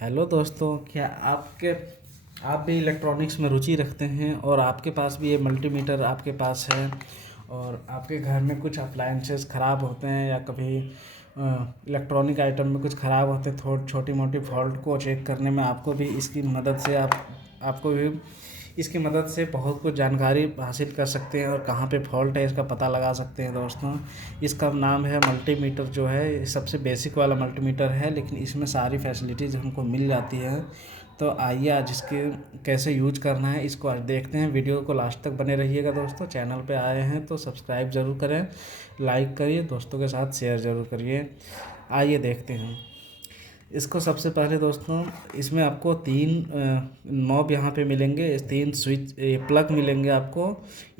Hello दोस्तों, क्या आप भी इलेक्ट्रॉनिक्स में रुचि रखते हैं और आपके पास भी ये मल्टीमीटर आपके पास है और आपके घर में कुछ अप्लायंसेस ख़राब होते हैं या कभी इलेक्ट्रॉनिक आइटम में कुछ ख़राब होते हैं, थोड़ी छोटी मोटी फॉल्ट को चेक करने में आपको भी इसकी मदद से आपको भी इसकी मदद से बहुत कुछ जानकारी हासिल कर सकते हैं और कहाँ पे फॉल्ट है इसका पता लगा सकते हैं दोस्तों। इसका नाम है मल्टीमीटर। जो है ये सबसे बेसिक वाला मल्टीमीटर है, लेकिन इसमें सारी फैसिलिटीज़ हमको मिल जाती है। तो आइए आज इसके कैसे यूज करना है इसको आज देखते हैं। वीडियो को लास्ट तक बने रहिएगा दोस्तों। चैनल पे आए हैं तो सब्सक्राइब ज़रूर करें, लाइक करिए, दोस्तों के साथ शेयर ज़रूर करिए। आइए देखते हैं इसको। सबसे पहले दोस्तों इसमें आपको तीन नॉब यहाँ पे मिलेंगे, तीन स्विच प्लग मिलेंगे आपको।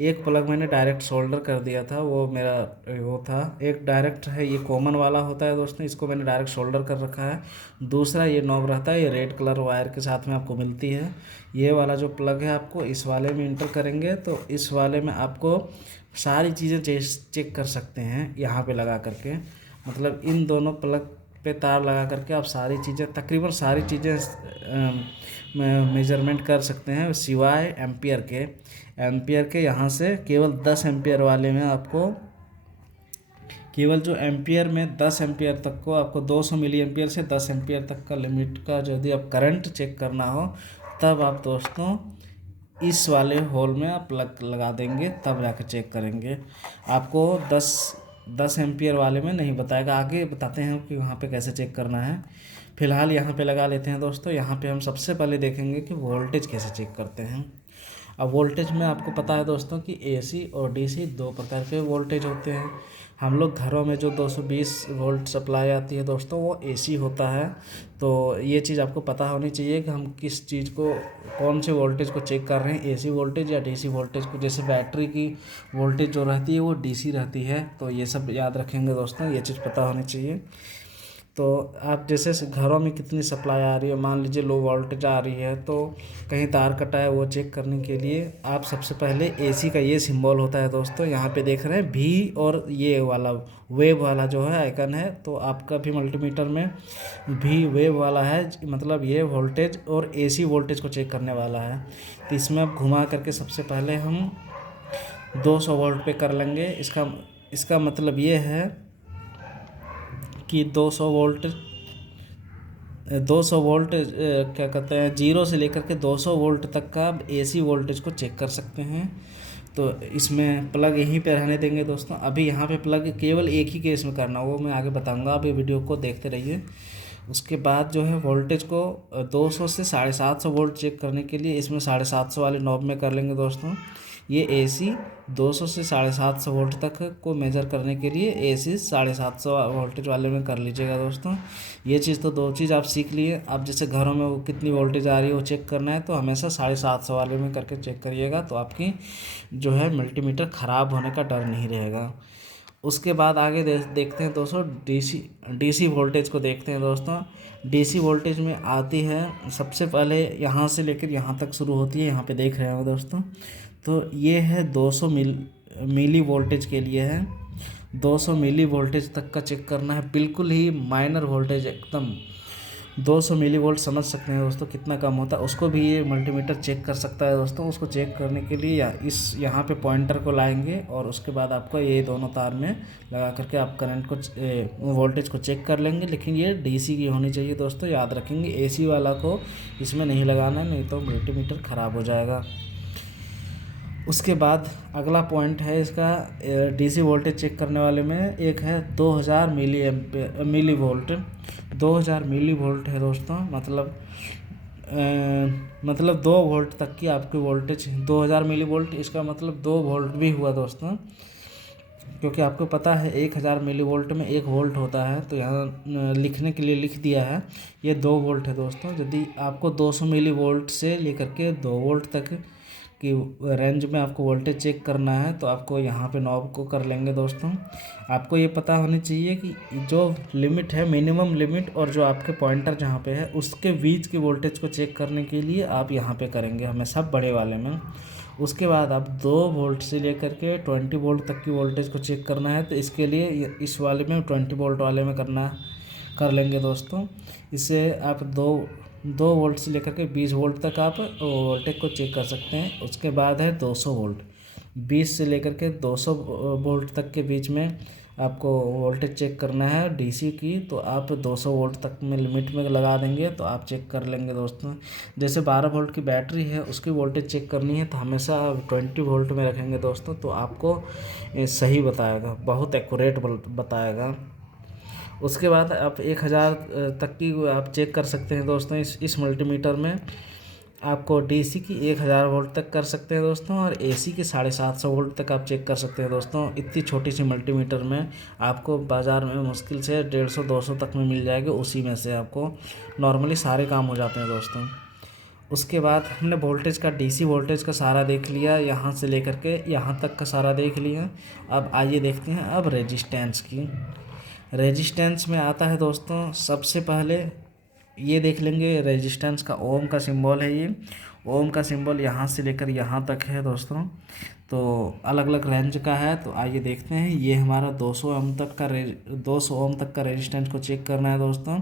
एक प्लग मैंने डायरेक्ट सोल्डर कर दिया था, वो मेरा वो था। एक डायरेक्ट है, ये कॉमन वाला होता है दोस्तों, इसको मैंने डायरेक्ट सोल्डर कर रखा है। दूसरा ये नॉब रहता है, ये रेड कलर वायर के साथ में आपको मिलती है। ये वाला जो प्लग है आपको इस वाले में इंटर करेंगे तो इस वाले में आपको सारी चीज़ें चेक कर सकते हैं यहाँ पर लगा करके। मतलब इन दोनों प्लग पे तार लगा करके आप सारी चीज़ें, तकरीबन सारी चीज़ें मेजरमेंट कर सकते हैं, सिवाय एम्पियर के। यहाँ से केवल 10 एम्पियर वाले में आपको, केवल जो एम्पियर में 10 एम्पियर तक को आपको 200 मिली एम्पियर से 10 एम्पियर तक का लिमिट का यदि आप करंट चेक करना हो तब आप दोस्तों इस वाले होल में आप प्लग लगा देंगे, तब जाकर चेक करेंगे। आपको 10 एम्पियर वाले में नहीं बताएगा, आगे बताते हैं कि वहाँ पे कैसे चेक करना है। फ़िलहाल यहाँ पे लगा लेते हैं दोस्तों। यहाँ पे हम सबसे पहले देखेंगे कि वोल्टेज कैसे चेक करते हैं। अब वोल्टेज में आपको पता है दोस्तों कि एसी और डीसी दो प्रकार के वोल्टेज होते हैं। हम लोग घरों में जो 220 वोल्ट सप्लाई आती है दोस्तों, वो एसी होता है। तो ये चीज़ आपको पता होनी चाहिए कि हम किस चीज़ को, कौन से वोल्टेज को चेक कर रहे हैं, एसी वोल्टेज या डीसी वोल्टेज को। जैसे बैटरी की वोल्टेज जो रहती है वो डीसी रहती है, तो ये सब याद रखेंगे दोस्तों, ये चीज़ पता होनी चाहिए। तो आप जैसे घरों में कितनी सप्लाई आ रही है, मान लीजिए लो वोल्टेज आ रही है तो कहीं तार कटा है, वो चेक करने के लिए आप सबसे पहले एसी का ये सिंबल होता है दोस्तों, यहाँ पे देख रहे हैं भी, और ये वाला वेव वाला जो है आइकन है, तो आपका भी मल्टीमीटर में भी वेव वाला है, मतलब ये वोल्टेज और एसी वोल्टेज को चेक करने वाला है। तो इसमें आप घुमा करके सबसे पहले हम 200 वोल्ट पे कर लेंगे। इसका मतलब ये है कि 200 वोल्ट क्या कहते हैं, 0 से लेकर के 200 वोल्ट तक का एसी वोल्टेज को चेक कर सकते हैं। तो इसमें प्लग यहीं पे रहने देंगे दोस्तों। अभी यहाँ पे प्लग केवल एक ही केस में करना, वो मैं आगे बताऊंगा, आप ये वीडियो को देखते रहिए। उसके बाद जो है वोल्टेज को 200 से 750 वोल्ट चेक करने के लिए इसमें 750 वाले नॉब में कर लेंगे दोस्तों। ये एसी 200 से 750 वोल्ट तक को मेज़र करने के लिए एसी 750 वोल्टेज वाले में कर लीजिएगा दोस्तों। ये चीज़ तो दो चीज़ आप सीख लिए। आप जैसे घरों में वो कितनी वोल्टेज आ रही है वो चेक करना है तो हमेशा 750 वाले में करके चेक करिएगा, तो आपकी जो है मल्टीमीटर ख़राब होने का डर नहीं रहेगा। उसके बाद आगे देखते हैं दोस्तों, डीसी वोल्टेज को देखते हैं दोस्तों। डीसी वोल्टेज में आती है सबसे पहले यहाँ से लेकर यहाँ तक शुरू होती है, यहाँ पे देख रहे हो दोस्तों। तो ये है 200 मिली वोल्टेज के लिए है। 200 मिली वोल्टेज तक का चेक करना है, बिल्कुल ही माइनर वोल्टेज, एकदम 200 मिली वोल्ट समझ सकते हैं दोस्तों कितना कम होता है, उसको भी ये मल्टीमीटर चेक कर सकता है दोस्तों। उसको चेक करने के लिए यहाँ पे पॉइंटर को लाएंगे और उसके बाद आपको ये दोनों तार में लगा करके आप करंट को वोल्टेज को चेक कर लेंगे। लेकिन ये डीसी की होनी चाहिए दोस्तों, याद रखेंगे। एसी वाला को इसमें नहीं लगाना, नहीं तो मल्टीमीटर ख़राब हो जाएगा। उसके बाद अगला पॉइंट है इसका, डीसी वोल्टेज चेक करने वाले में एक है 2000 मिली वोल्ट। 2000 मिली वोल्ट है दोस्तों, मतलब 2 वोल्ट तक की आपकी वोल्टेज। 2000 मिली वोल्ट, इसका मतलब 2 वोल्ट भी हुआ दोस्तों, क्योंकि आपको पता है 1000 मिली वोल्ट में 1 वोल्ट होता है। तो यहाँ लिखने के लिए लिख दिया है, ये 2 वोल्ट है दोस्तों। यदि आपको 200 मिली वोल्ट से लेकर के 2 वोल्ट तक कि रेंज में आपको वोल्टेज चेक करना है तो आपको यहाँ पे नॉब को कर लेंगे दोस्तों। आपको ये पता होनी चाहिए कि जो लिमिट है, मिनिमम लिमिट, और जो आपके पॉइंटर जहाँ पे है उसके बीच की वोल्टेज को चेक करने के लिए आप यहाँ पे करेंगे हमेशा बड़े वाले में। उसके बाद आप 2 वोल्ट से लेकर के 20 वोल्ट तक की वोल्टेज को चेक करना है, तो इसके लिए इस वाले में 20 वोल्ट वाले में कर लेंगे दोस्तों। इससे आप 2 वोल्ट से लेकर के 20 वोल्ट तक आप वोल्टेज को चेक कर सकते हैं। उसके बाद है 200 वोल्ट, 20 से लेकर के 200 वोल्ट तक के बीच में आपको वोल्टेज चेक करना है डीसी की, तो आप 200 वोल्ट तक में लिमिट में लगा देंगे तो आप चेक कर लेंगे दोस्तों। जैसे 12 वोल्ट की बैटरी है, उसकी वोल्टेज चेक करनी है तो हमेशा 20 वोल्ट में रखेंगे दोस्तों, तो आपको सही बताएगा, बहुत एक्यूरेट बताएगा। उसके बाद आप 1000 तक की आप चेक कर सकते हैं दोस्तों। इस मल्टीमीटर में आपको डीसी की 1000 वोल्ट तक कर सकते हैं दोस्तों, और एसी की 750 वोल्ट तक आप चेक कर सकते हैं दोस्तों। इतनी छोटी सी मल्टीमीटर में आपको बाज़ार में मुश्किल से 150-200 तक में मिल जाएगी, उसी में से आपको नॉर्मली सारे काम हो जाते हैं दोस्तों। उसके बाद हमने वोल्टेज का, डीसी वोल्टेज का सारा देख लिया, यहाँ से लेकर के यहाँ तक का सारा देख लिया। अब आइए देखते हैं अब रेजिस्टेंस की। रेजिस्टेंस में आता है दोस्तों, सबसे पहले ये देख लेंगे रेजिस्टेंस का ओम का सिंबल है। ये ओम का सिंबल यहाँ से लेकर यहाँ तक है दोस्तों, तो अलग अलग रेंज का है। तो आइए देखते हैं, ये हमारा 200 ओम तक का 200 ओम तक का रेजिस्टेंस को चेक करना है दोस्तों।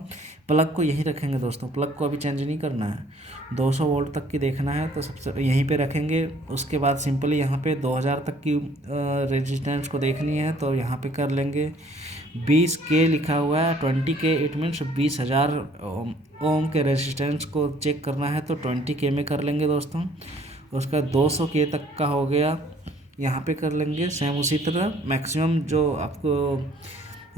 प्लग को यहीं रखेंगे दोस्तों, प्लग को अभी चेंज नहीं करना है। 200 वोल्ट तक की देखना है तो सबसे यहीं पे रखेंगे। उसके बाद सिंपली यहाँ पे 2000 तक की रेजिस्टेंस को देखनी है तो यहाँ पे कर लेंगे। 20K लिखा हुआ है, 20K इट मीन्स 20,000 ओम के रेजिस्टेंस को चेक करना है तो 20K में कर लेंगे दोस्तों। उसका 200K तक का हो गया, यहाँ पे कर लेंगे। सेम उसी तरह मैक्सिमम जो आपको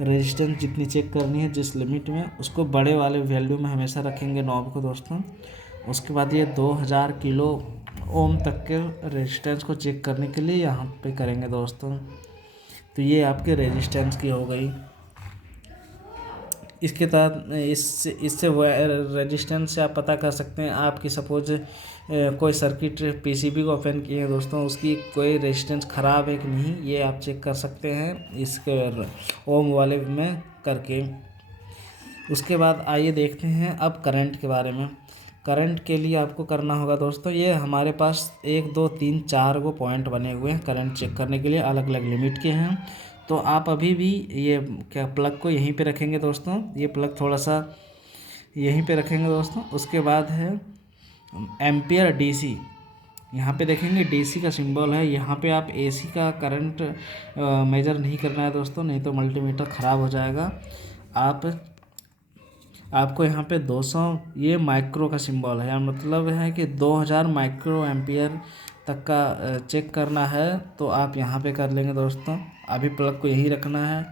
रेजिस्टेंस जितनी चेक करनी है जिस लिमिट में, उसको बड़े वाले वैल्यू में हमेशा रखेंगे नॉब को दोस्तों। उसके बाद ये 2000 किलो ओम तक के रेजिस्टेंस को चेक करने के लिए यहाँ पे करेंगे दोस्तों। तो ये आपके रेजिस्टेंस की हो गई। इसके तहत इससे रेजिस्टेंस से आप पता कर सकते हैं आपकी सपोज कोई सर्किट पीसीबी को ओपन किए हैं दोस्तों, उसकी कोई रेजिस्टेंस ख़राब है कि नहीं, ये आप चेक कर सकते हैं इसके ओम वाले में करके। उसके बाद आइए देखते हैं अब करंट के बारे में। करंट के लिए आपको करना होगा दोस्तों, ये हमारे पास 1 2 3 4 गो पॉइंट बने हुए हैं करंट चेक करने के लिए, अलग अलग लिमिट के हैं। तो आप अभी भी ये क्या प्लग को यहीं पे रखेंगे दोस्तों, ये प्लग थोड़ा सा यहीं पे रखेंगे दोस्तों। उसके बाद है एम्पियर डीसी, यहाँ पे देखेंगे डीसी का सिंबल है। यहाँ पे आप एसी का करंट मेजर नहीं करना है दोस्तों, नहीं तो मल्टीमीटर ख़राब हो जाएगा। आपको यहाँ पे 200 ये माइक्रो का सिंबल है, मतलब है कि 2000 माइक्रो एम्पियर तक का चेक करना है तो आप यहाँ पे कर लेंगे दोस्तों। अभी प्लग को यहीं रखना है।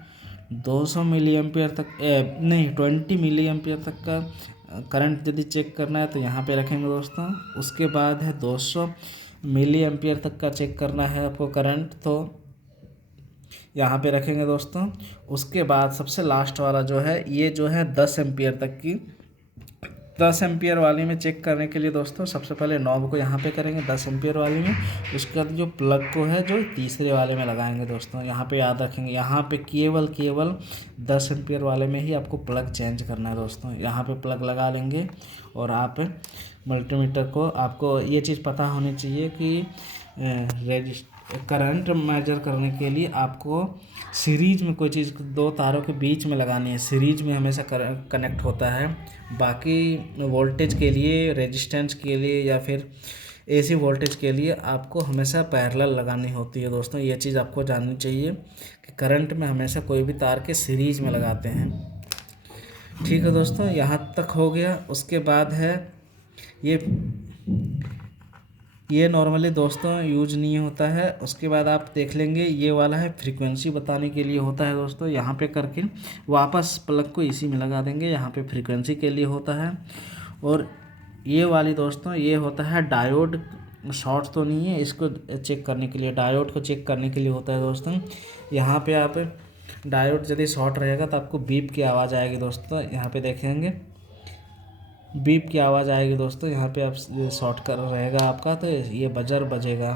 200 मिली एम्पियर तक नहीं 20 मिली एम्पियर तक का करंट यदि चेक करना है तो यहाँ पे रखेंगे दोस्तों। उसके बाद है 200 मिली एम्पियर तक का चेक करना है आपको करंट, तो यहाँ पे रखेंगे दोस्तों। उसके बाद सबसे लास्ट वाला जो है, ये जो है 10 एम्पियर तक की, 10 एम्पियर वाली में चेक करने के लिए दोस्तों सबसे पहले नॉब को यहाँ पे करेंगे 10 एम्पियर वाली में। उसके बाद जो प्लग को है जो तीसरे वाले में लगाएंगे दोस्तों, यहाँ पे याद रखेंगे, यहाँ पे केवल 10 एम्पियर वाले में ही आपको प्लग चेंज करना है दोस्तों। यहाँ पे प्लग लगा लेंगे और आप मल्टीमीटर को, आपको ये चीज़ पता होनी चाहिए कि करंट मेजर करने के लिए आपको सीरीज में कोई चीज़ 2 तारों के बीच में लगानी है, सीरीज में हमेशा कनेक्ट होता है। बाकी वोल्टेज के लिए, रेजिस्टेंस के लिए या फिर एसी वोल्टेज के लिए आपको हमेशा पैरेलल लगानी होती है दोस्तों। ये चीज़ आपको जाननी चाहिए कि करंट में हमेशा कोई भी तार के सीरीज में लगाते हैं। ठीक है दोस्तों, यहाँ तक हो गया। उसके बाद है ये नॉर्मली दोस्तों यूज नहीं होता है। उसके बाद आप देख लेंगे ये वाला है फ्रीक्वेंसी बताने के लिए होता है दोस्तों। यहाँ पे करके वापस प्लग को इसी में लगा देंगे, यहाँ पे फ्रीक्वेंसी के लिए होता है। और ये वाली दोस्तों ये होता है डायोड, शॉर्ट तो नहीं है, इसको चेक करने के लिए, डायोड को चेक करने के लिए होता है दोस्तों। यहाँ पे आप डायोड यदि शॉर्ट रहेगा तो आपको बीप की आवाज़ आएगी दोस्तों, यहाँ पे देखेंगे बीप की आवाज़ आएगी दोस्तों। यहाँ पे आप शॉर्ट कर रहेगा आपका तो ये बजर बजेगा।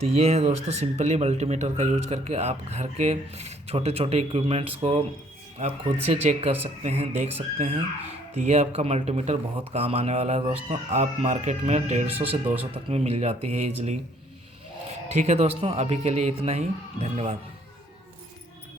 तो ये है दोस्तों सिंपली मल्टीमीटर का यूज करके आप घर के छोटे छोटे इक्विपमेंट्स को आप खुद से चेक कर सकते हैं, देख सकते हैं। तो ये आपका मल्टीमीटर बहुत काम आने वाला है दोस्तों। आप मार्केट में 150 से 200 तक में मिल जाती है ईजिली। ठीक है दोस्तों, अभी के लिए इतना ही, धन्यवाद।